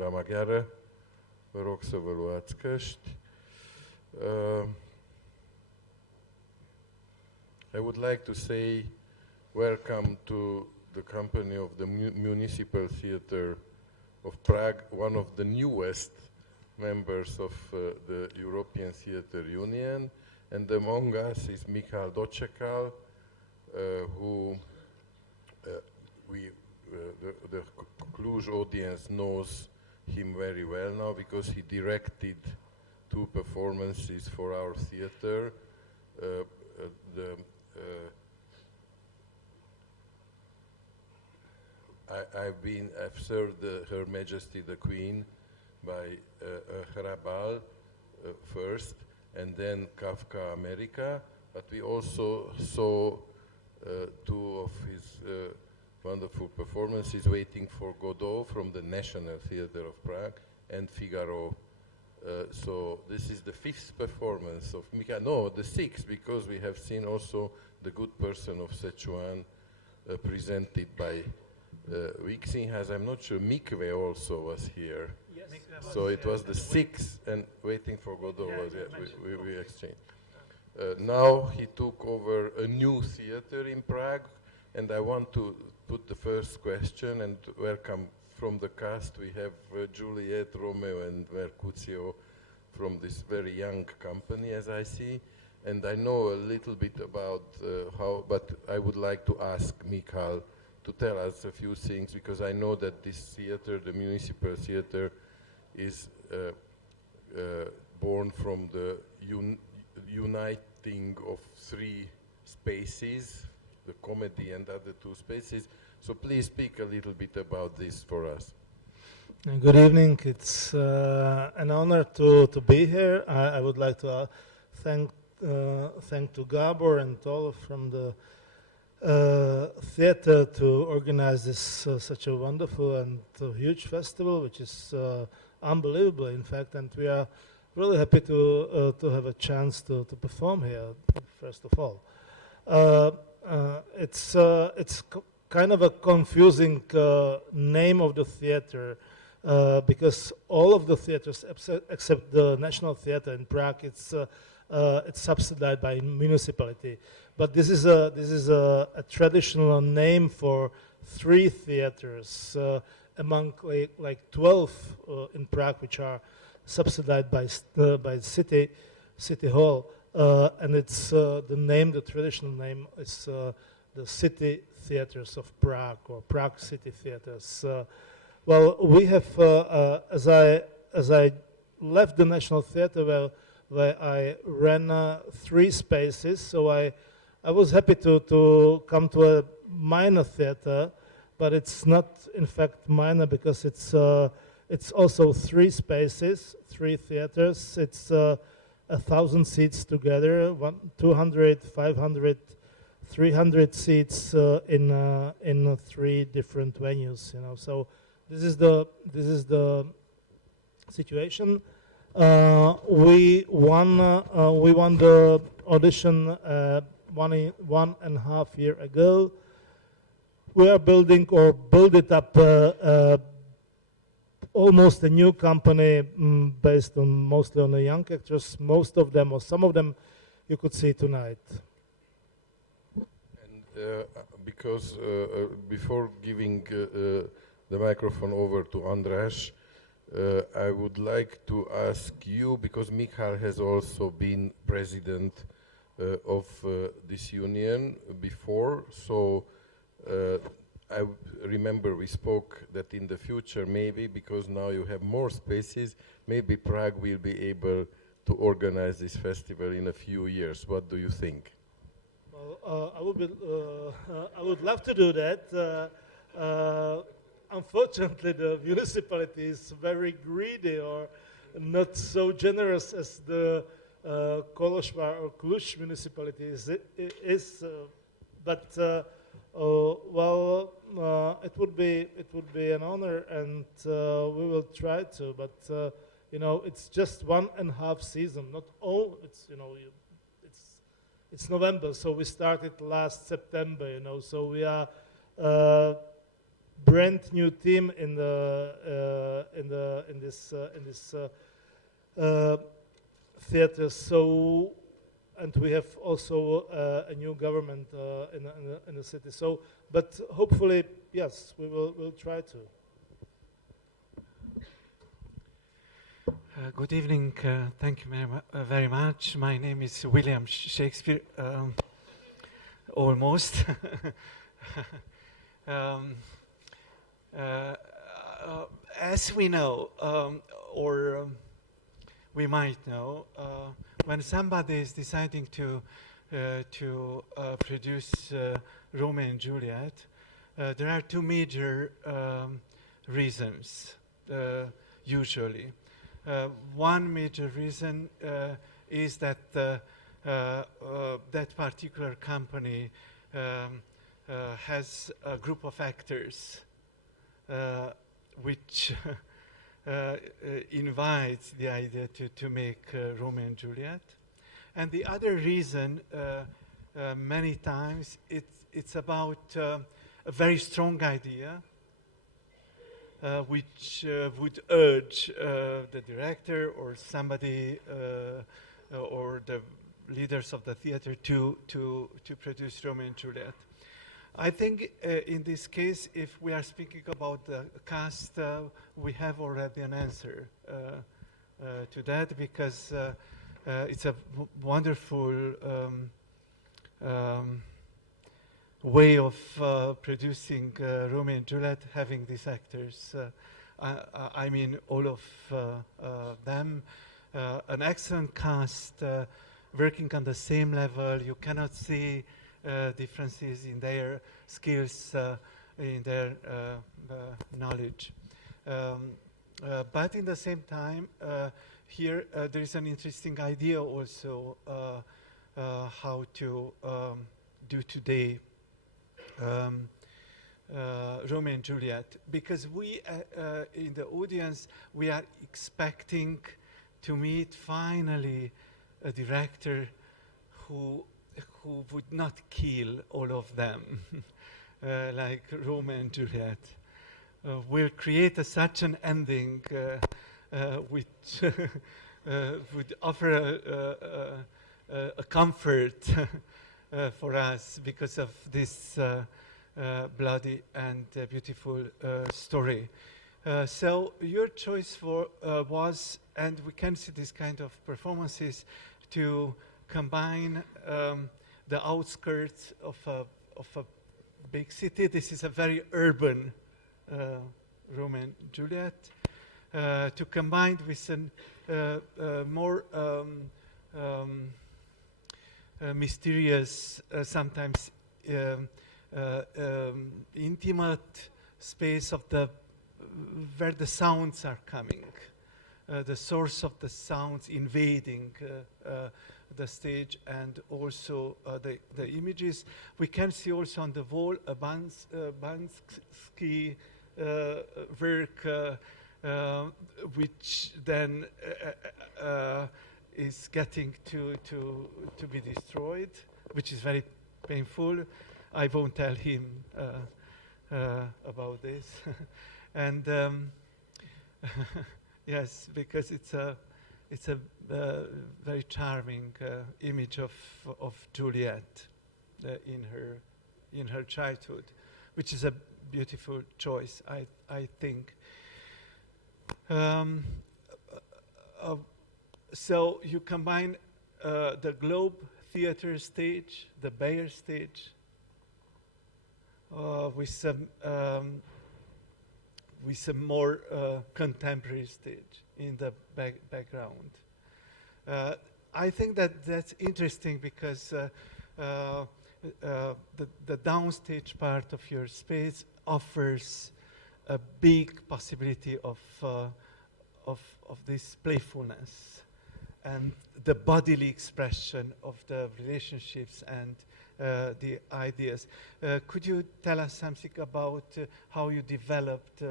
beszélve magjára, rok să vă luați căști. I would like to say welcome to the company of the Municipal Theatre of Prague, one of the newest members of the European Theatre Union, and among us is Michal Docekal, who the Cluj audience knows him very well now because he directed 2 performances for our theatre. I've served Her Majesty the Queen by Hrabal first, and then Kafka America. But we also saw 2 of his wonderful performances, Waiting for Godot from the National Theatre of Prague and Figaro. So this is the 5th performance of Mika. No, the 6th, because we have seen also The Good Person of Sichuan presented by Vixinhas. I'm not sure Mikve also was here. Yes. So it was the 6th, and Waiting for Godot was, we exchanged. Now he took over a new theater in Prague, and I want to put the first question and welcome from the cast. We have Juliet, Romeo, and Mercutio from this very young company, as I see. And I know a little bit about how, but I would like to ask Michal to tell us a few things, because I know that this theater, the Municipal Theater, is born from the uniting of 3 spaces, the comedy and other 2 spaces. So please speak a little bit about this for us. Good evening. It's an honor to be here. I would like to thank to Gabor and all from the theater to organize this such a wonderful and huge festival, which is unbelievable, in fact, and we are really happy to have a chance to perform here. First of all, it's kind of a confusing name of the theater because all of the theaters except the National Theatre in Prague, it's subsidized by municipality. But this is a traditional name for 3 theaters among like 12 in Prague, which are subsidized by city hall, and it's the traditional name is the City Theaters of Prague, or Prague City Theaters. Well, we have as I left the National Theatre, where I ran 3 spaces, so I was happy to come to a minor theater, but it's not in fact minor because it's also 3 spaces, 3 theaters. It's 1,000 seats together, 200, 500, 300 seats in 3 different venues. You know, so this is the situation. We won the audition 1.5 years ago. We are building or build it up almost a new company based on mostly on the young actors. Most of them or some of them you could see tonight. And because before giving the microphone over to András, I would like to ask you, because Michal has also been president of this union before, so I remember we spoke that in the future maybe, because now you have more spaces, maybe Prague will be able to organize this festival in a few years. What do you think? Well, I would love to do that. Unfortunately, the municipality is very greedy or not so generous as the Koloshvar or Cluj municipality is. But it would be an honor, and we will try to. But you know, it's just 1.5 season. Not all. It's it's November, so we started last September. You know, so we are brand new team in the this theater. So, and we have also a new government in the city. So, but hopefully, yes, we'll try to. Good evening. Thank you very much. My name is William Shakespeare. Almost. um, as we know, we might know, when somebody is deciding to produce Romeo and Juliet, there are two major reasons, usually. One major reason is that that particular company has a group of actors which invites the idea to make Romeo and Juliet. And the other reason, many times, it's about a very strong idea which would urge the director or somebody or the leaders of the theater to produce Romeo and Juliet. I think in this case, if we are speaking about the cast, we have already an answer to that, because it's a wonderful way of producing Romeo and Juliet, having these actors. I mean, all of them. An excellent cast, working on the same level. You cannot see differences in their skills, in their knowledge. But in the same time, here there is an interesting idea also how to do today Romeo and Juliet, because we in the audience, we are expecting to meet finally a director who would not kill all of them, like Romeo and Juliet. Will create such an ending which would offer a comfort for us because of this bloody and beautiful story. So your choice was, and we can see this kind of performances, to combine the outskirts of a big city. This is a very urban Romeo and Juliet, to combine with a more mysterious, sometimes intimate space of where the sounds are coming, the source of the sounds invading the stage, and also the images. We can see also on the wall a Bansky work, which then is getting to be destroyed, which is very painful. I won't tell him about this. And yes, because it's a very charming image of Juliet in her childhood, which is a beautiful choice, I think. So you combine the Globe Theatre stage, the Bayer stage, with some more contemporary stage in the background. I think that's interesting because the downstage part of your space offers a big possibility of this playfulness and the bodily expression of the relationships and the ideas. Could you tell us something about how you developed,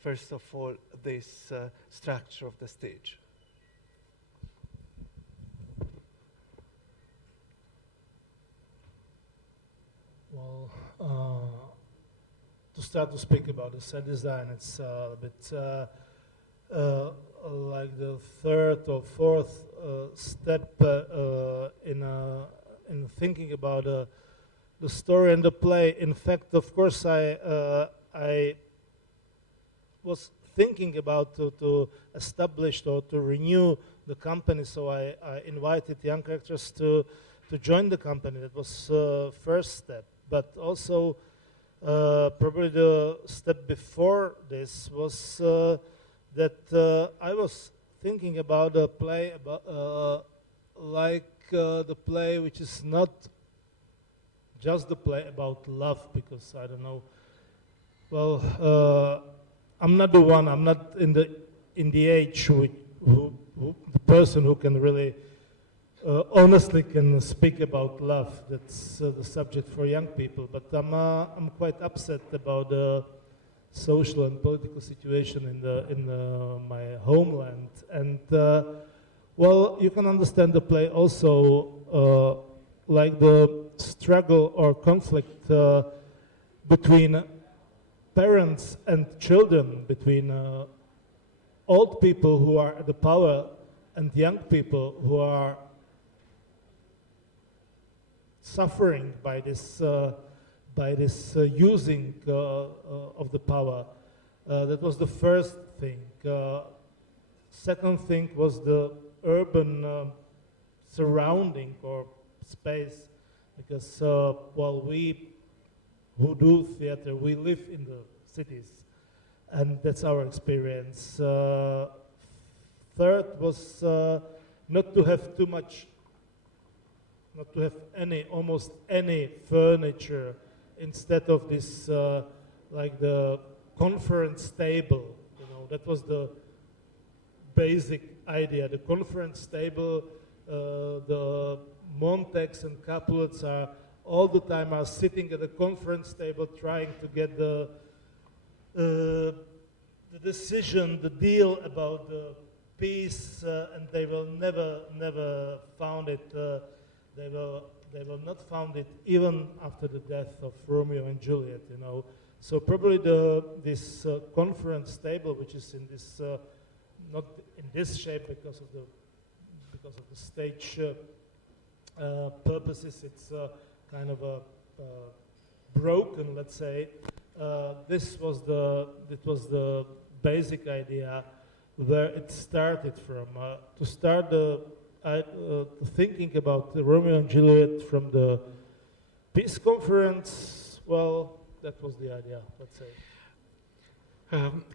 first of all, this structure of the stage? Well, to start to speak about the set design, it's a bit third or fourth step in thinking about the story and the play. In fact, of course, I was thinking about to establish or to renew the company, so I invited young actors to join the company. That was first step. But also, probably the step before this was that I was thinking about a play about the play which is not just the play about love, because I don't know. Well, I'm not the one. I'm not in the age who the person who can really honestly can speak about love. That's the subject for young people. But I'm quite upset about the social and political situation in my homeland. And well, you can understand the play also like the struggle or conflict between parents and children, between old people who are at the power and young people who are suffering by this using of the power. That was the first thing. Second thing was the urban surrounding or space, because while we who do theater, we live in the cities, and that's our experience. Third was not to have too much, not to have almost any furniture, instead of this like the conference table. That was the basic idea. The conference table, the Montagues and Capulets are all the time sitting at the conference table trying to get the decision, the deal about the peace, and they will never found it. They will not found it even after the death of Romeo and Juliet. So probably this conference table, which is in this not in this shape because of the stage purposes, it's kind of a broken, let's say. This was the basic idea where it started from. To start thinking about the Romeo and Juliet from the peace conference, well, that was the idea, let's say.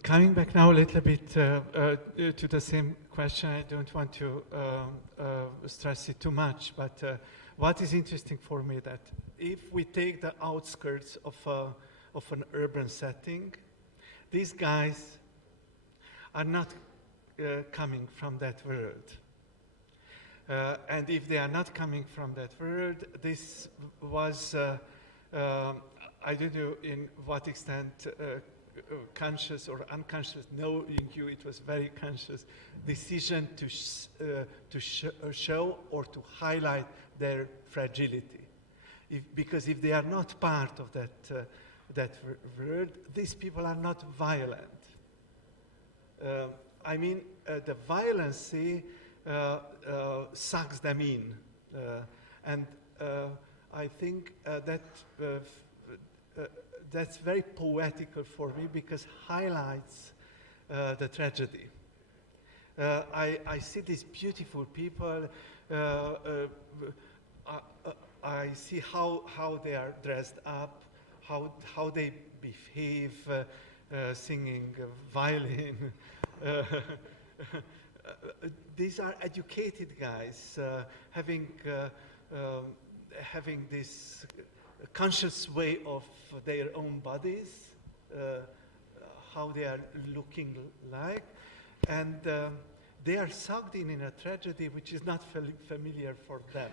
Coming back now a little bit to the same question, I don't want to stress it too much, but what is interesting for me that if we take the outskirts of an urban setting, these guys are not coming from that world. And if they are not coming from that world, this was, I don't know in what extent conscious or unconscious, knowing you, it was very conscious decision to show or to highlight their fragility. Because if they are not part of that world, these people are not violent. I mean, the violence sucks them in. And I think that's very poetical for me, because highlights the tragedy. I see these beautiful people. I see how they are dressed up, how they behave, singing violin. These are educated guys, having this conscious way of their own bodies, how they are looking like, and they are sucked in a tragedy which is not familiar for them.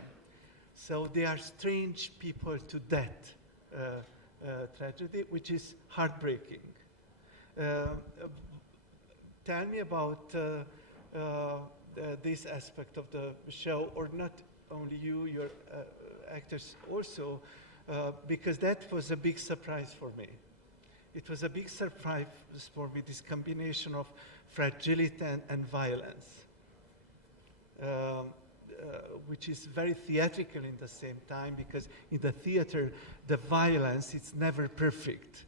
So they are strange people to that tragedy, which is heartbreaking. Tell me about this aspect of the show, or not only you, your actors also, because that was a big surprise for me. It was a big surprise for me, this combination of fragility and violence. which is very theatrical in the same time, because in the theater, the violence is never perfect.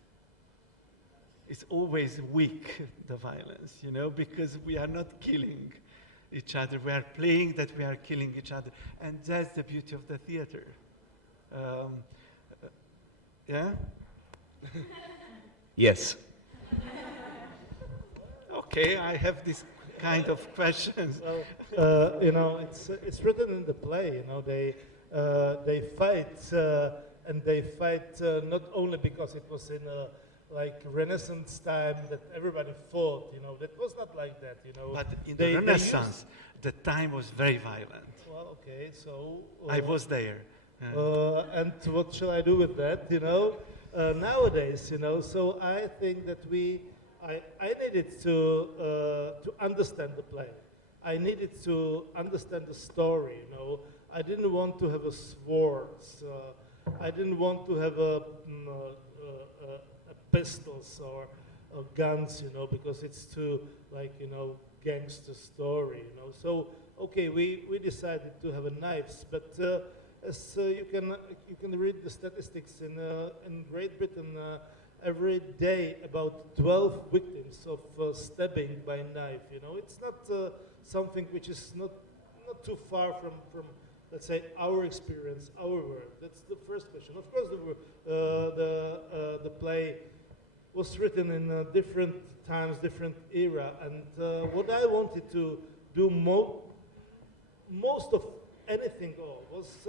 It's always weak, the violence, you know, because we are not killing each other. We are playing that we are killing each other. And that's the beauty of the theater. Yeah? Yes. Okay, I have this kind of questions. You know, it's written in the play. You know, they fight and they fight not only because it was in a like Renaissance time that everybody fought. You know, that was not like that. You know, but in the Renaissance, the time was very violent. Well, okay, so I was there. And what shall I do with that? You know, nowadays, you know. So I think that I needed to understand the play. I needed to understand the story. You know, I didn't want to have a swords. I didn't want to have a pistols or guns. You know, because it's too like gangster story. You know, so okay, we decided to have a knives, but as you can read the statistics in Great Britain. Every day, about 12 victims of stabbing by knife. You know, it's not something which is not too far from let's say our experience, our world. That's the first question. Of course, the play was written in different times, different era, and what I wanted to do most of anything was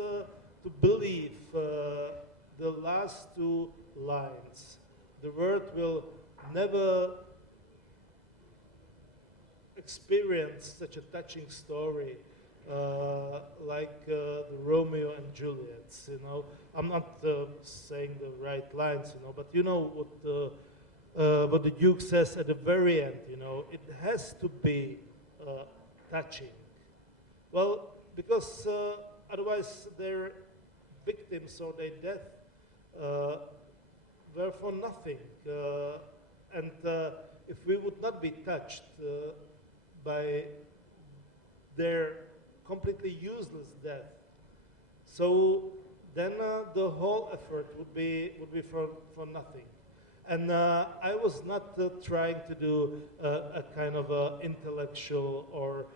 to believe the last two lines. The world will never experience such a touching story like the Romeo and Juliet. You know, I'm not saying the right lines, you know, but you know what the Duke says at the very end. You know, it has to be touching. Well, because otherwise their victims or their death were for nothing. And if we would not be touched by their completely useless death, so then the whole effort would be for nothing. And I was not trying to do a kind of intellectual or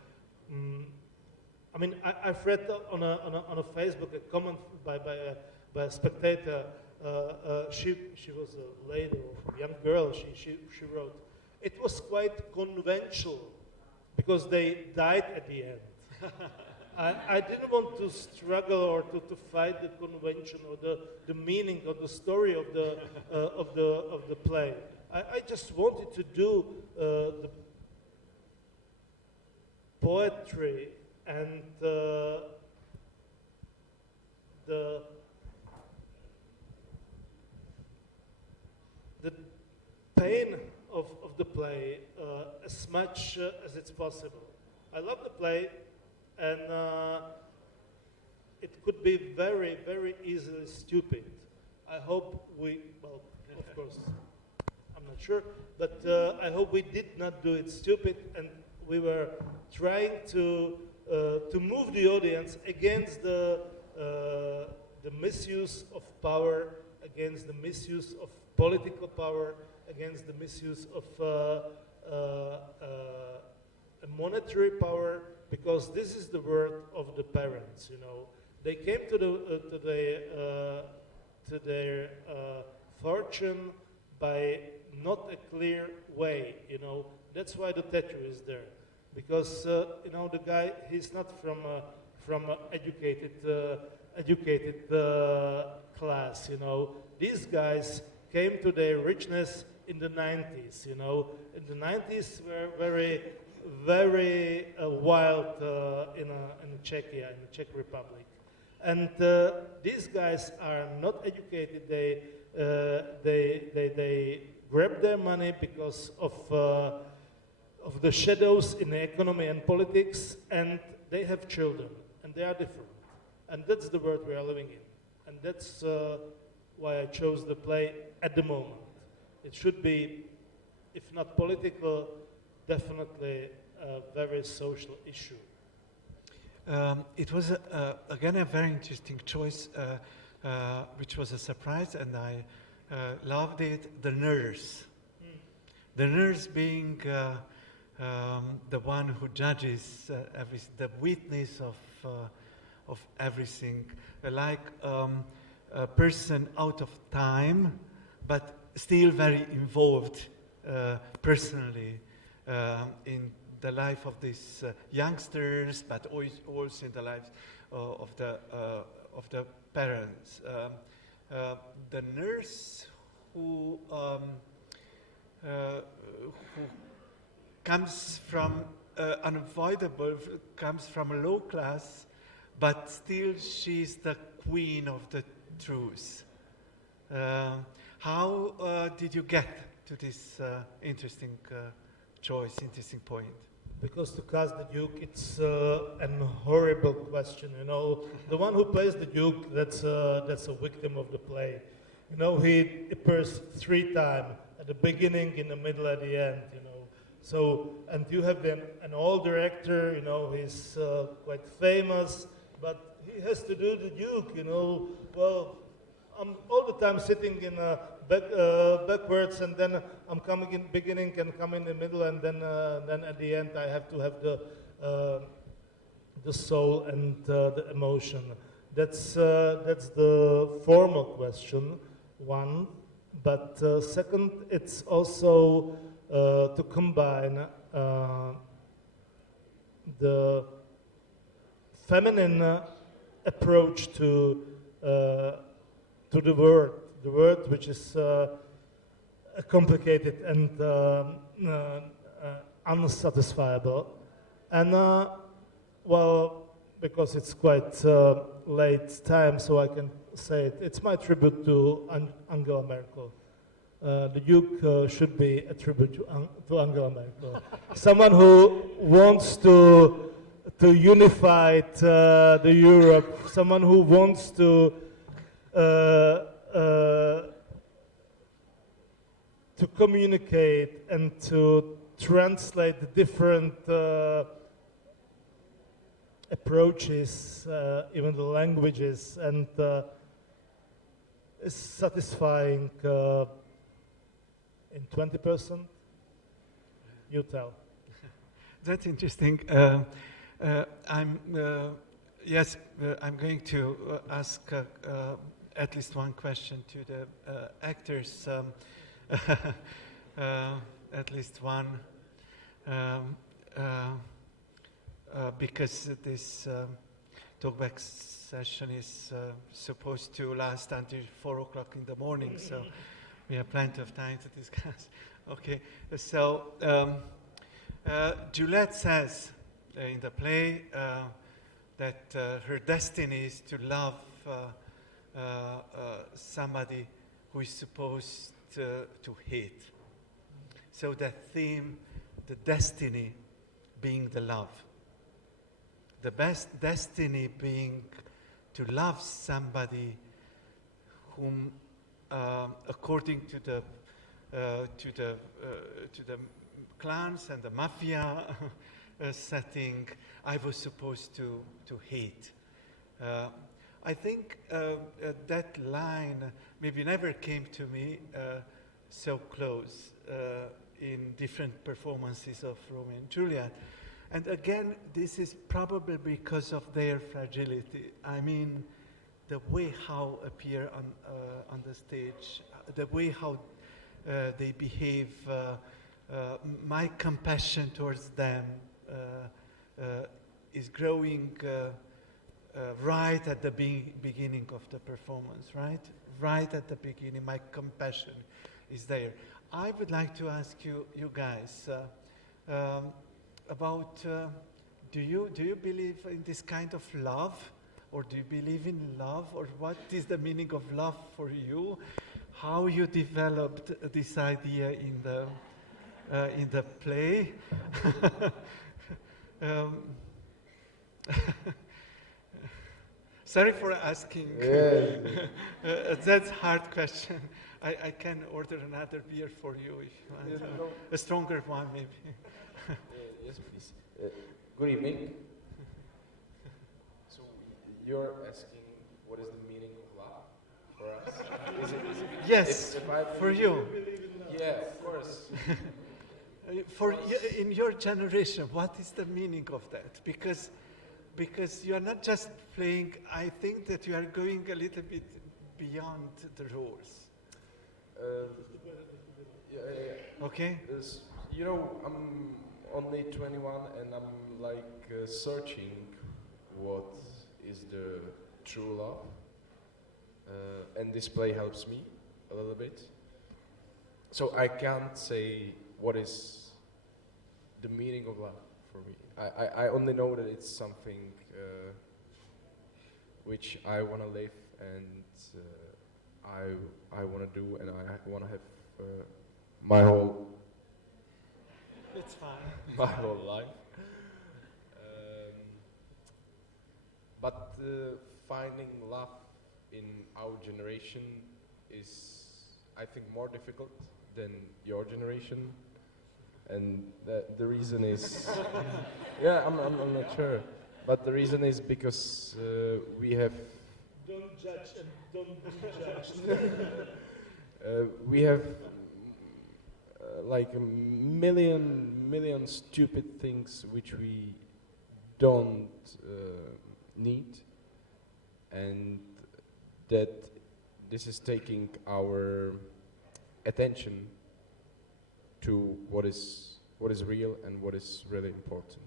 I mean, I've read on a Facebook a comment by a spectator. She was a lady or a young girl. She wrote, it was quite conventional because they died at the end. I didn't want to struggle or to fight the convention or the meaning or the story of the play. I just wanted to do the poetry and the pain of the play as much as it's possible. I love the play, and it could be very, very easily stupid. I hope well, of course, I'm not sure, but I hope we did not do it stupid, and we were trying to move the audience against the misuse of power, against the misuse of political power, against the misuse of monetary power, because this is the word of the parents. You know, they came to their fortune by not a clear way. You know, that's why the tattoo is there, because you know, the guy, he's not from educated class. You know, these guys came to their richness in the 90s, you know. In the 90s were very, very wild in Czechia, in the Czech Republic. And these guys are not educated. They grab their money because of the shadows in the economy and politics, and they have children, and they are different. And that's the world we are living in. And that's why I chose the play at the moment. It should be, if not political, definitely a very social issue. It was, again, a very interesting choice, which was a surprise, and I loved it. The nurse. The nurse being the one who judges the witness of everything, like a person out of time, but still very involved personally in the life of these youngsters, but also in the lives of the parents. The nurse who comes from unavoidable, comes from a low class, but still she's the queen of the truth. How did you get to this interesting choice, interesting point? Because to cast the Duke, it's an horrible question. You know, the one who plays the Duke, that's a victim of the play. You know, he appears 3 times, at the beginning, in the middle, at the end. You know, so and you have an old director. You know, he's quite famous, but he has to do the Duke. You know, well, I'm all the time sitting in backwards, and then I'm coming in beginning and come in the middle, and then at the end I have to have the soul and the emotion. That's the formal question, one. But second, it's also to combine the feminine approach to the word which is complicated and unsatisfiable. And well, because it's quite late time, so I can say it's my tribute to Angela Merkel. The Duke should be a tribute to Angela Merkel. Someone who wants to unify the Europe, someone who wants to communicate and to translate the different approaches, even the languages, and is satisfying in 20%? You tell. That's interesting. I'm going to ask at least one question to the actors. At least one, because this talkback session is supposed to last until 4 o'clock in the morning, so we have plenty of time to discuss. Okay, so Juliet says in the play that her destiny is to love somebody who is supposed to hate. So the theme, the destiny being the love. The best destiny being to love somebody whom, according to the clans and the mafia setting, I was supposed to hate. I think that line maybe never came to me so close in different performances of Romeo and Juliet. And again, this is probably because of their fragility. I mean, the way how appear on the stage, the way how they behave, my compassion towards them is growing right at the beginning of the performance, right? Right at the beginning, my compassion is there. I would like to ask you guys about, do you believe in this kind of love? Or do you believe in love? Or what is the meaning of love for you? How you developed this idea in the play? Sorry for asking. That's a hard question. I can order another beer for you if you want. A stronger one, maybe. Yes, please. Good evening. you're asking what is the meaning of love for us? Yes, if I for believe- you. Yeah, of course. In your generation, what is the meaning of that? Because you are not just playing, I think that you are going a little bit beyond the rules. Yeah. Okay? You know, I'm only 21 and I'm like searching what is the true love. And this play helps me a little bit. So I can't say what is the meaning of love for me. I only know that it's something which I want to live and I want to do and I want to have my whole It's fine. my whole life. But finding love in our generation is, I think, more difficult than your generation. And the reason is, yeah, I'm not sure. But the reason is because we have Don't judge and don't be judged. we have like a million stupid things which we don't need, and that this is taking our attention to what is real and what is really important.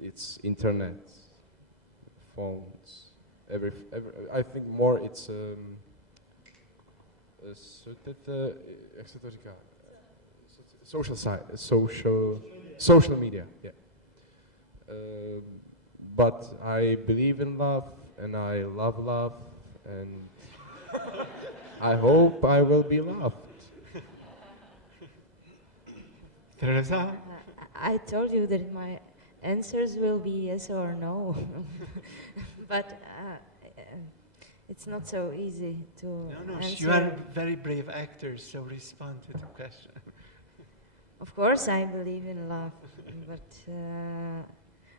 It's internet, phones, I think more it's jak se to říká? Social media, yeah. But I believe in love and I love love and I hope I will be loved. Teresa? I told you that my answers will be yes or no. But it's not so easy to No, answer. you are a very brave actor, so respond to the question. Of course, I believe in love, but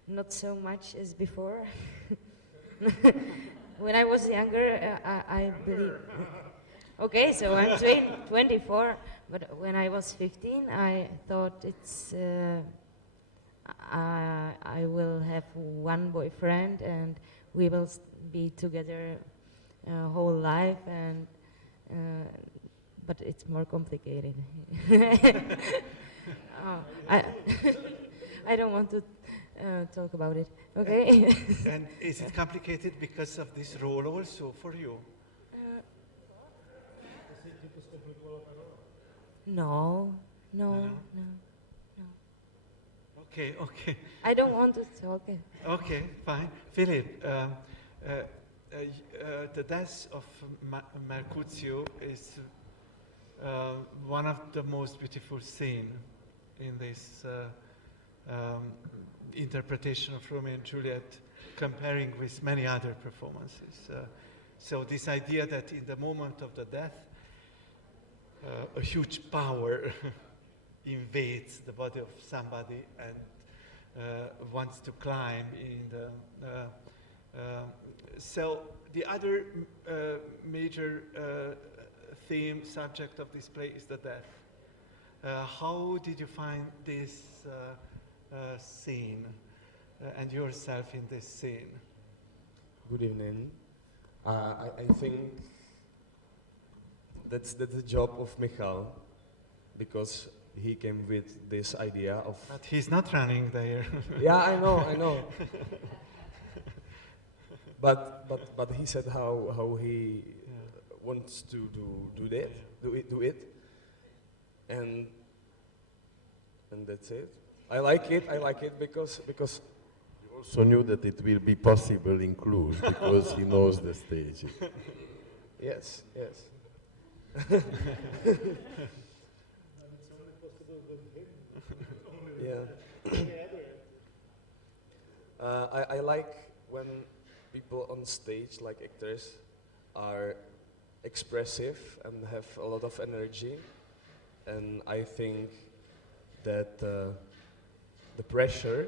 not so much as before. When I was younger, I believe. Okay, so I'm 24, but when I was 15, I thought I will have one boyfriend and we will be together whole life, and but it's more complicated. I don't want to talk about it. Okay. And is it complicated because of this role also for you? No. Okay. I don't want to talk. Okay, fine. Philip, the death of Mercutio is one of the most beautiful scenes in this interpretation of Romeo and Juliet, comparing with many other performances. So this idea that in the moment of the death, a huge power invades the body of somebody and wants to climb in the. So the other major theme subject of this play is the death. How did you find this scene and yourself in this scene? Good evening. I think that's the job of Michal, because he came with this idea of. But he's not running there. Yeah, I know. But he said how he wants to do it, and that's it. I like it because You also knew that it will be possible in Cluj because he knows the stage. yes. Yeah. I like when people on stage, like actors, are expressive and have a lot of energy, and I think that the pressure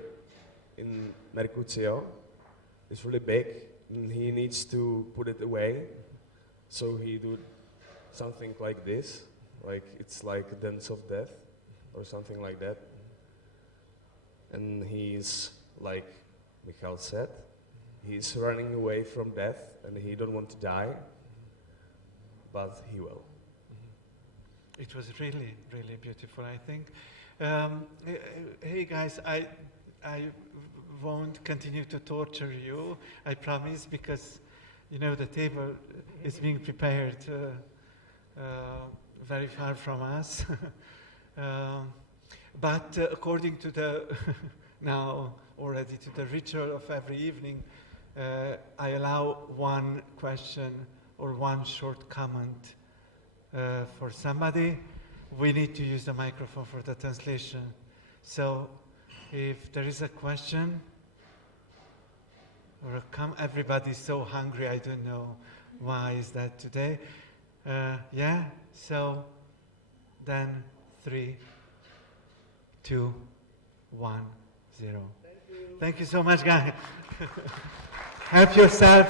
in Mercutio is really big, and he needs to put it away. So he do something like this, like it's like a dance of death, or something like that. And he's, like Michal said, he's running away from death, and he don't want to die, but he will. It was really, really beautiful, I think. Hey guys, I won't continue to torture you, I promise, because you know the table is being prepared very far from us. But according to the now already to the ritual of every evening, I allow one question or one short comment for somebody. We need to use the microphone for the translation. So if there is a question, or everybody's so hungry, I don't know why is that today. Yeah, so then 3, 2, 1, 0. Thank you so much, guys. Help yourself.